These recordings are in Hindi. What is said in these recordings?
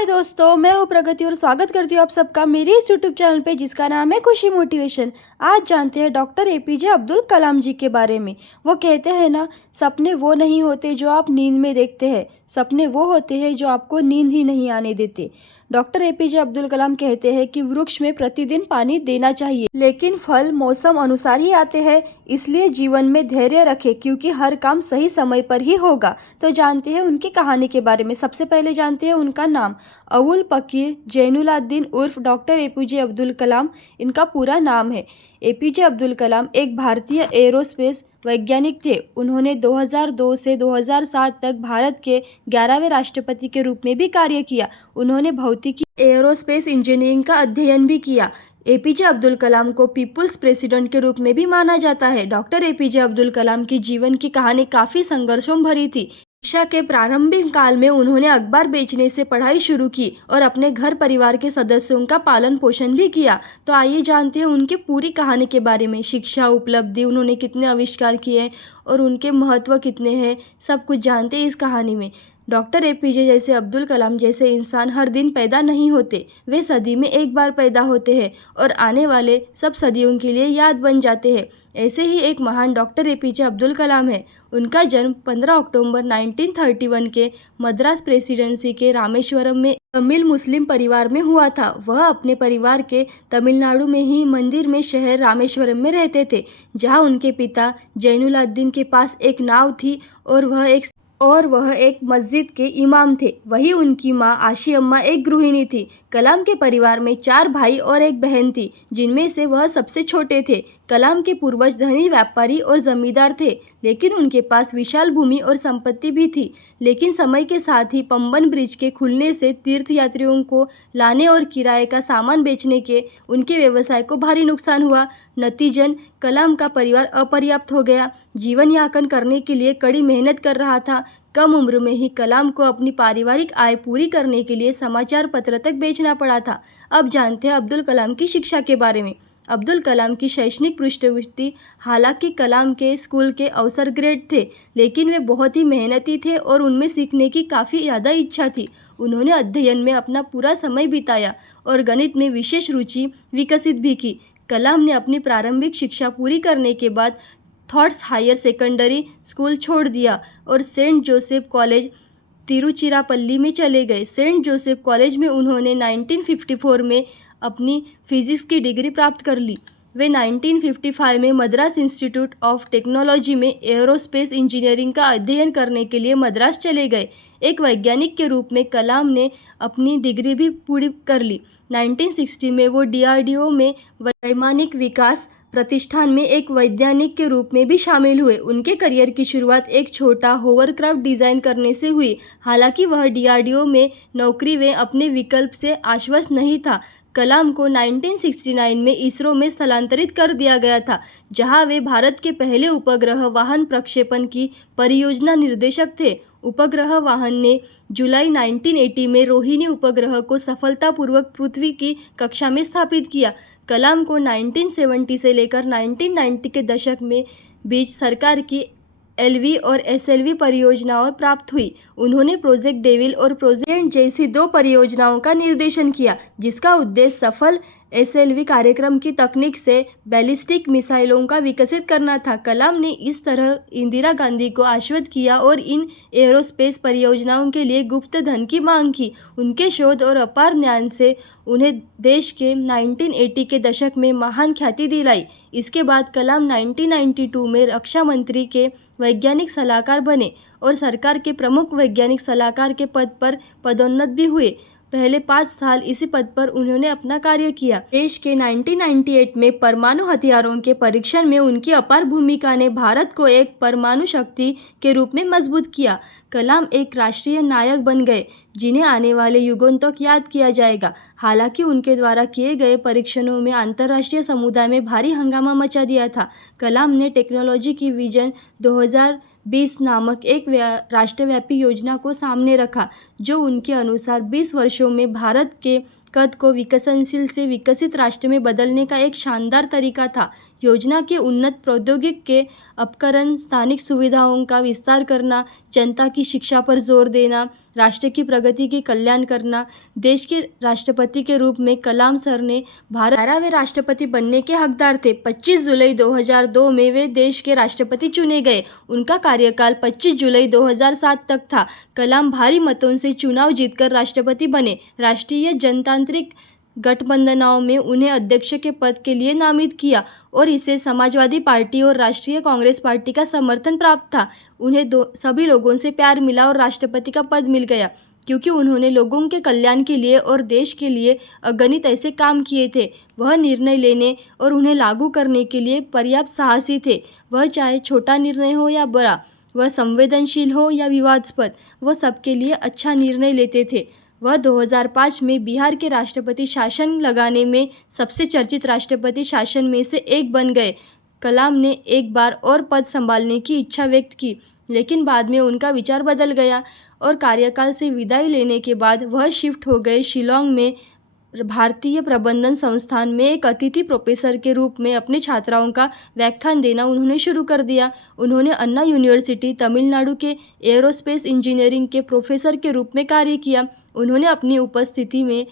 हाय दोस्तों, मैं हूँ प्रगति और स्वागत करती हूँ आप सबका मेरे इस यूट्यूब चैनल पे जिसका नाम है खुशी मोटिवेशन। आज जानते हैं डॉक्टर एपीजे अब्दुल कलाम जी के बारे में। वो कहते हैं ना, सपने वो नहीं होते जो आप नींद में देखते हैं, सपने वो होते हैं जो आपको नींद ही नहीं आने देते। डॉक्टर एपीजे अब्दुल कलाम कहते हैं कि वृक्ष में प्रतिदिन पानी देना चाहिए, लेकिन फल मौसम अनुसार ही आते हैं। इसलिए जीवन में धैर्य रखें क्योंकि हर काम सही समय पर ही होगा। तो जानते हैं उनकी कहानी के बारे में। सबसे पहले जानते हैं उनका नाम। अवुल पकीर जैनुलाब्दीन उर्फ डॉक्टर एपीजे अब्दुल कलाम इनका पूरा नाम है। एपीजे अब्दुल कलाम एक भारतीय एरोस्पेस वैज्ञानिक थे। उन्होंने 2002 से 2007 तक भारत के 11वें राष्ट्रपति के रूप में भी कार्य किया। उन्होंने भौतिकी एरोस्पेस इंजीनियरिंग का अध्ययन भी किया। एपीजे अब्दुल कलाम को पीपुल्स प्रेसिडेंट के रूप में भी माना जाता है। डॉक्टर एपीजे अब्दुल कलाम की जीवन की कहानी काफ़ी संघर्षों भरी थी। शिक्षा के प्रारंभिक काल में उन्होंने अखबार बेचने से पढ़ाई शुरू की और अपने घर परिवार के सदस्यों का पालन पोषण भी किया। तो आइए जानते हैं उनकी पूरी कहानी के बारे में। शिक्षा उपलब्धि, उन्होंने कितने आविष्कार किए और उनके महत्व कितने हैं, सब कुछ जानते हैं इस कहानी में। डॉक्टर एपीजे जैसे अब्दुल कलाम जैसे इंसान हर दिन पैदा नहीं होते, वे सदी में एक बार पैदा होते हैं और आने वाले सब सदियों के लिए याद बन जाते हैं। ऐसे ही एक महान डॉक्टर एपीजे अब्दुल कलाम है। उनका जन्म 15 अक्टूबर 1931 के मद्रास प्रेसिडेंसी के रामेश्वरम में तमिल मुस्लिम परिवार में हुआ था। वह अपने परिवार के तमिलनाडु में ही मंदिर में शहर रामेश्वरम में रहते थे, जहां उनके पिता जैनुलाब्दीन के पास एक नाव थी और वह एक मस्जिद के इमाम थे। वहीं उनकी मां आशी अम्मा एक गृहिणी थी। कलाम के परिवार में 4 भाई और एक बहन थी, जिनमें से वह सबसे छोटे थे। कलाम के पूर्वज धनी व्यापारी और जमींदार थे, लेकिन उनके पास विशाल भूमि और संपत्ति भी थी। लेकिन समय के साथ ही पंबन ब्रिज के खुलने से तीर्थयात्रियों को लाने और किराए का सामान बेचने के उनके व्यवसाय को भारी नुकसान हुआ। नतीजन कलाम का परिवार अपर्याप्त हो गया। जीवन यापन करने के लिए कड़ी मेहनत कर रहा था। कम उम्र में ही कलाम को अपनी पारिवारिक आय पूरी करने के लिए समाचार पत्र तक बेचना पड़ा था। अब जानते हैं अब्दुल कलाम की शिक्षा के बारे में। अब्दुल कलाम की शैक्षणिक पृष्ठभूमि, हालांकि कलाम के स्कूल के अवसर ग्रेड थे, लेकिन वे बहुत ही मेहनती थे और उनमें सीखने की काफ़ी ज़्यादा इच्छा थी। उन्होंने अध्ययन में अपना पूरा समय बिताया और गणित में विशेष रुचि विकसित भी की। कलाम ने अपनी प्रारंभिक शिक्षा पूरी करने के बाद थॉट्स हायर सेकेंडरी स्कूल छोड़ दिया और सेंट जोसेफ कॉलेज तिरुचिरापल्ली में चले गए। सेंट जोसेफ कॉलेज में उन्होंने 1954 में अपनी फिजिक्स की डिग्री प्राप्त कर ली। वे 1955 में मद्रास इंस्टीट्यूट ऑफ टेक्नोलॉजी में एरोस्पेस इंजीनियरिंग का अध्ययन करने के लिए मद्रास चले गए। एक वैज्ञानिक के रूप में कलाम ने अपनी डिग्री भी पूरी कर ली। 1960 में वो डीआरडीओ में वैमानिक विकास प्रतिष्ठान में एक वैज्ञानिक के रूप में भी शामिल हुए। उनके करियर की शुरुआत एक छोटा होवरक्राफ्ट डिज़ाइन करने से हुई। हालांकि वह डीआरडीओ में नौकरी वे अपने विकल्प से आश्वस्त नहीं था। कलाम को 1969 में इसरो में स्थलांतरित कर दिया गया था, जहां वे भारत के पहले उपग्रह वाहन प्रक्षेपण की परियोजना निर्देशक थे। उपग्रह वाहन ने जुलाई 1980 में रोहिणी उपग्रह को सफलतापूर्वक पृथ्वी की कक्षा में स्थापित किया। कलाम को 1970 से लेकर 1990 के दशक में बीच सरकार की एलवी और एसएलवी परियोजनाएं प्राप्त हुई। उन्होंने प्रोजेक्ट डेविल और प्रोजेक्ट जैसी 2 परियोजनाओं का निर्देशन किया, जिसका उद्देश्य सफल एसएलवी कार्यक्रम की तकनीक से बैलिस्टिक मिसाइलों का विकसित करना था। कलाम ने इस तरह इंदिरा गांधी को आश्वस्त किया और इन एरोस्पेस परियोजनाओं के लिए गुप्त धन की मांग की। उनके शोध और अपार ज्ञान से उन्हें देश के 1980 के दशक में महान ख्याति दिलाई। इसके बाद कलाम 1992 में रक्षा मंत्री के वैज्ञानिक सलाहकार बने और सरकार के प्रमुख वैज्ञानिक सलाहकार के पद पर पदोन्नत भी हुए। पहले 5 साल इसी पद पर उन्होंने अपना कार्य किया। देश के 1998 में परमाणु हथियारों के परीक्षण में उनकी अपार भूमिका ने भारत को एक परमाणु शक्ति के रूप में मजबूत किया। कलाम एक राष्ट्रीय नायक बन गए, जिन्हें आने वाले युगों तक याद किया जाएगा। हालांकि उनके द्वारा किए गए परीक्षणों में अंतर्राष्ट्रीय समुदाय में भारी हंगामा मचा दिया था। कलाम ने टेक्नोलॉजी की विजन 2020 नामक एक राष्ट्रव्यापी योजना को सामने रखा, जो उनके अनुसार 20 वर्षों में भारत के कद को विकसनशील से विकसित राष्ट्र में बदलने का एक शानदार तरीका था। योजना के उन्नत प्रौद्योगिकी के उपकरण, स्थानिक सुविधाओं का विस्तार करना, जनता की शिक्षा पर जोर देना, राष्ट्र की प्रगति के कल्याण करना। देश के राष्ट्रपति के रूप में कलाम सर ने भारत 11वें राष्ट्रपति बनने के हकदार थे। 25 जुलाई 2002 में वे देश के राष्ट्रपति चुने गए। उनका कार्यकाल 25 जुलाई 2007 तक था। कलाम भारी मतों से चुनाव जीतकर राष्ट्रपति बने। राष्ट्रीय जनतांत्रिक गठबंधनों में उन्हें अध्यक्ष के पद के लिए नामित किया और इसे समाजवादी पार्टी और राष्ट्रीय कांग्रेस पार्टी का समर्थन प्राप्त था। उन्हें सभी लोगों से प्यार मिला और राष्ट्रपति का पद मिल गया क्योंकि उन्होंने लोगों के कल्याण के लिए और देश के लिए अगणित ऐसे काम किए थे। वह निर्णय लेने और उन्हें लागू करने के लिए पर्याप्त साहसी थे। वह चाहे छोटा निर्णय हो या बड़ा, वह संवेदनशील हो या विवादास्पद, वह सबके लिए अच्छा निर्णय लेते थे। वह 2005 में बिहार के राष्ट्रपति शासन लगाने में सबसे चर्चित राष्ट्रपति शासन में से एक बन गए। कलाम ने एक बार और पद संभालने की इच्छा व्यक्त की, लेकिन बाद में उनका विचार बदल गया और कार्यकाल से विदाई लेने के बाद वह शिफ्ट हो गए शिलांग में भारतीय प्रबंधन संस्थान में एक अतिथि प्रोफेसर के रूप में अपने छात्राओं का व्याख्यान देना उन्होंने शुरू कर दिया। उन्होंने अन्ना यूनिवर्सिटी तमिलनाडु के एरोस्पेस इंजीनियरिंग के प्रोफेसर के रूप में कार्य किया। उन्होंने अपनी उपस्थिति में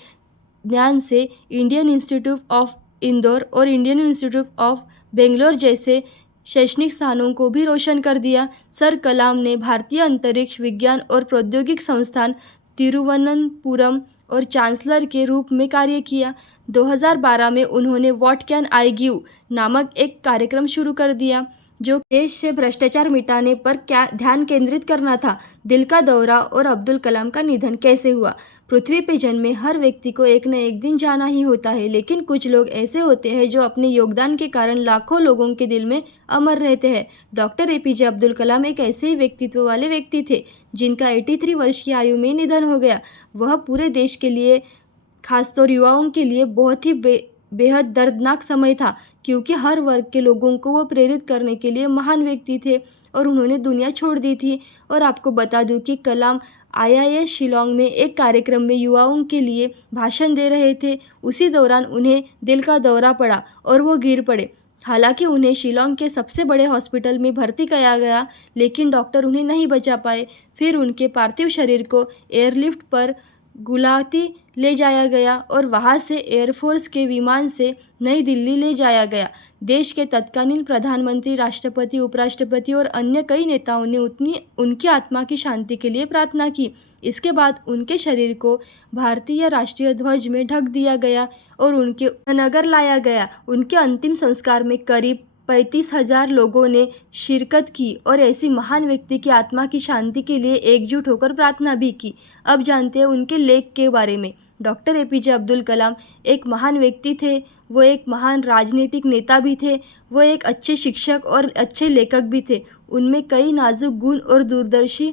ज्ञान से इंडियन इंस्टीट्यूट ऑफ इंदौर और इंडियन इंस्टीट्यूट ऑफ बेंगलोर जैसे शैक्षणिक स्थानों को भी रोशन कर दिया। सर कलाम ने भारतीय अंतरिक्ष विज्ञान और प्रौद्योगिकी संस्थान तिरुवनंतपुरम और चांसलर के रूप में कार्य किया। 2012 में उन्होंने व्हाट कैन आई गिव नामक एक कार्यक्रम शुरू कर दिया जो देश से भ्रष्टाचार मिटाने पर ध्यान केंद्रित करना था। दिल का दौरा और अब्दुल कलाम का निधन कैसे हुआ। पृथ्वी पे जन्मे हर व्यक्ति को एक न एक दिन जाना ही होता है, लेकिन कुछ लोग ऐसे होते हैं जो अपने योगदान के कारण लाखों लोगों के दिल में अमर रहते हैं। डॉक्टर एपीजे अब्दुल कलाम एक ऐसे ही व्यक्तित्व वाले व्यक्ति थे जिनका 83 वर्ष की आयु में निधन हो गया। वह पूरे देश के लिए, खासतौर युवाओं के लिए बहुत ही बेहद दर्दनाक समय था क्योंकि हर वर्ग के लोगों को वो प्रेरित करने के लिए महान व्यक्ति थे और उन्होंने दुनिया छोड़ दी थी। और आपको बता दूं कि कलाम IIS शिलांग में एक कार्यक्रम में युवाओं के लिए भाषण दे रहे थे। उसी दौरान उन्हें दिल का दौरा पड़ा और वो गिर पड़े। हालांकि उन्हें शिलांग के सबसे बड़े हॉस्पिटल में भर्ती किया गया, लेकिन डॉक्टर उन्हें नहीं बचा पाए। फिर उनके पार्थिव शरीर को एयरलिफ्ट पर गुवाहाटी ले जाया गया और वहां से एयरफोर्स के विमान से नई दिल्ली ले जाया गया। देश के तत्कालीन प्रधानमंत्री, राष्ट्रपति, उपराष्ट्रपति और अन्य कई नेताओं ने उनकी आत्मा की शांति के लिए प्रार्थना की। इसके बाद उनके शरीर को भारतीय राष्ट्रीय ध्वज में ढक दिया गया और उनके नगर लाया गया। उनके अंतिम संस्कार में करीब 35,000 लोगों ने शिरकत की और ऐसी महान व्यक्ति की आत्मा की शांति के लिए एकजुट होकर प्रार्थना भी की। अब जानते हैं उनके लेख के बारे में। डॉक्टर एपीजे अब्दुल कलाम एक महान व्यक्ति थे। वो एक महान राजनीतिक नेता भी थे। वो एक अच्छे शिक्षक और अच्छे लेखक भी थे। उनमें कई नाजुक गुण और दूरदर्शी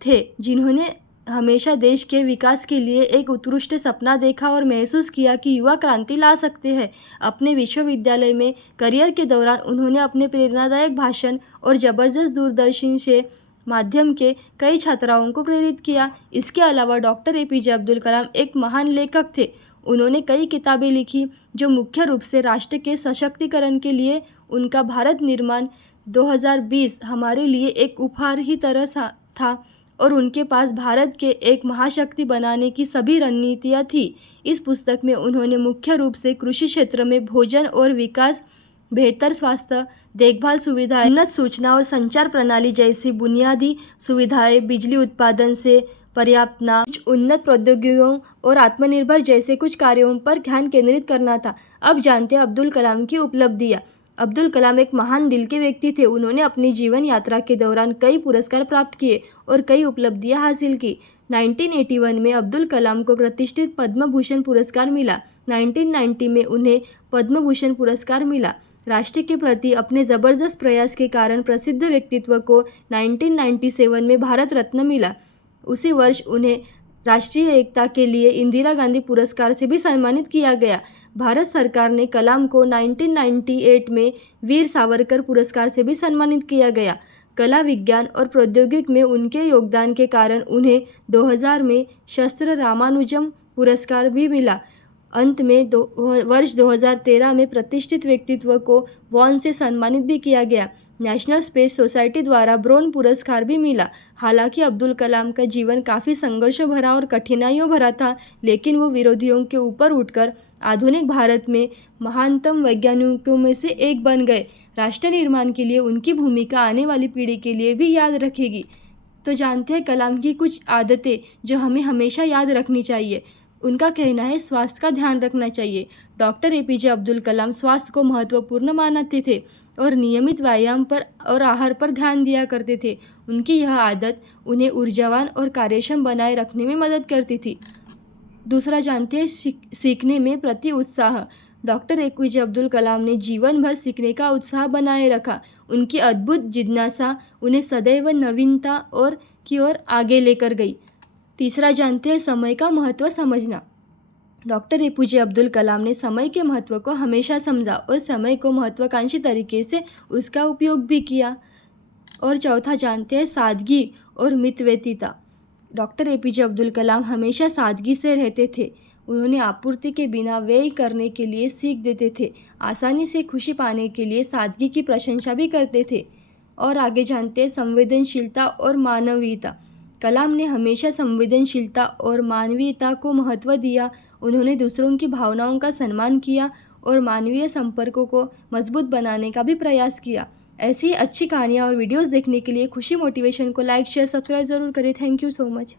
थे जिन्होंने हमेशा देश के विकास के लिए एक उत्कृष्ट सपना देखा और महसूस किया कि युवा क्रांति ला सकते हैं। अपने विश्वविद्यालय में करियर के दौरान उन्होंने अपने प्रेरणादायक भाषण और जबरदस्त दूरदर्शी से माध्यम के कई छात्राओं को प्रेरित किया। इसके अलावा डॉक्टर एपीजे अब्दुल कलाम एक महान लेखक थे। उन्होंने कई किताबें लिखी जो मुख्य रूप से राष्ट्र के सशक्तिकरण के लिए। उनका भारत निर्माण 2020 हमारे लिए एक उपहार ही तरह था और उनके पास भारत के एक महाशक्ति बनाने की सभी रणनीतियाँ थी। इस पुस्तक में उन्होंने मुख्य रूप से कृषि क्षेत्र में भोजन और विकास, बेहतर स्वास्थ्य देखभाल सुविधाएं, उन्नत सूचना और संचार प्रणाली जैसी बुनियादी सुविधाएं, बिजली उत्पादन से पर्याप्तना, उन्नत प्रौद्योगिकियों और आत्मनिर्भर जैसे कुछ कार्यों पर ध्यान केंद्रित करना था। अब जानते हैं अब्दुल कलाम की उपलब्धियाँ। अब्दुल कलाम एक महान दिल के व्यक्ति थे। उन्होंने अपनी जीवन यात्रा के दौरान कई पुरस्कार प्राप्त किए और कई उपलब्धियां हासिल की। 1981 में अब्दुल कलाम को प्रतिष्ठित पद्म भूषण पुरस्कार मिला। 1990 में उन्हें पद्म भूषण पुरस्कार मिला। राष्ट्र के प्रति अपने ज़बरदस्त प्रयास के कारण प्रसिद्ध व्यक्तित्व को 1997 में भारत रत्न मिला। उसी वर्ष उन्हें राष्ट्रीय एकता के लिए इंदिरा गांधी पुरस्कार से भी सम्मानित किया गया। भारत सरकार ने कलाम को 1998 में वीर सावरकर पुरस्कार से भी सम्मानित किया गया। कला, विज्ञान और प्रौद्योगिकी में उनके योगदान के कारण उन्हें 2000 में शास्त्री रामानुजम पुरस्कार भी मिला। अंत में वर्ष 2013 में प्रतिष्ठित व्यक्तित्व को वॉन से सम्मानित भी किया गया। नेशनल स्पेस सोसाइटी द्वारा ब्रोन पुरस्कार भी मिला। हालांकि अब्दुल कलाम का जीवन काफ़ी संघर्ष भरा और कठिनाइयों भरा था, लेकिन वो विरोधियों के ऊपर उठकर आधुनिक भारत में महानतम वैज्ञानिकों में से एक बन गए। राष्ट्र निर्माण के लिए उनकी भूमिका आने वाली पीढ़ी के लिए भी याद रखेगी। तो जानते हैं कलाम की कुछ आदतें जो हमें हमेशा याद रखनी चाहिए। उनका कहना है स्वास्थ्य का ध्यान रखना चाहिए। डॉक्टर एपीजे अब्दुल कलाम स्वास्थ्य को महत्वपूर्ण मानते थे और नियमित व्यायाम पर और आहार पर ध्यान दिया करते थे। उनकी यह आदत उन्हें ऊर्जावान और कार्यक्षम बनाए रखने में मदद करती थी। दूसरा जानते हैं सीखने में प्रति उत्साह। डॉक्टर एपीजे अब्दुल कलाम ने जीवन भर सीखने का उत्साह बनाए रखा। उनकी अद्भुत जिज्ञासा उन्हें सदैव नवीनता की ओर आगे लेकर गई। तीसरा जानते हैं समय का महत्व समझना। डॉक्टर एपीजे अब्दुल कलाम ने समय के महत्व को हमेशा समझा और समय को महत्वाकांक्षी तरीके से उसका उपयोग भी किया। और चौथा जानते हैं सादगी और मितव्ययिता। डॉक्टर एपीजे अब्दुल कलाम हमेशा सादगी से रहते थे। उन्होंने आपूर्ति के बिना व्यय करने के लिए सीख देते थे। आसानी से खुशी पाने के लिए सादगी की प्रशंसा भी करते थे। और आगे जानते हैं संवेदनशीलता और मानवीयता। कलाम ने हमेशा संवेदनशीलता और मानवीयता को महत्व दिया। उन्होंने दूसरों की भावनाओं का सम्मान किया और मानवीय संपर्कों को मजबूत बनाने का भी प्रयास किया। ऐसी अच्छी कहानियाँ और वीडियोस देखने के लिए खुशी मोटिवेशन को लाइक शेयर सब्सक्राइब ज़रूर करें। Thank you so much.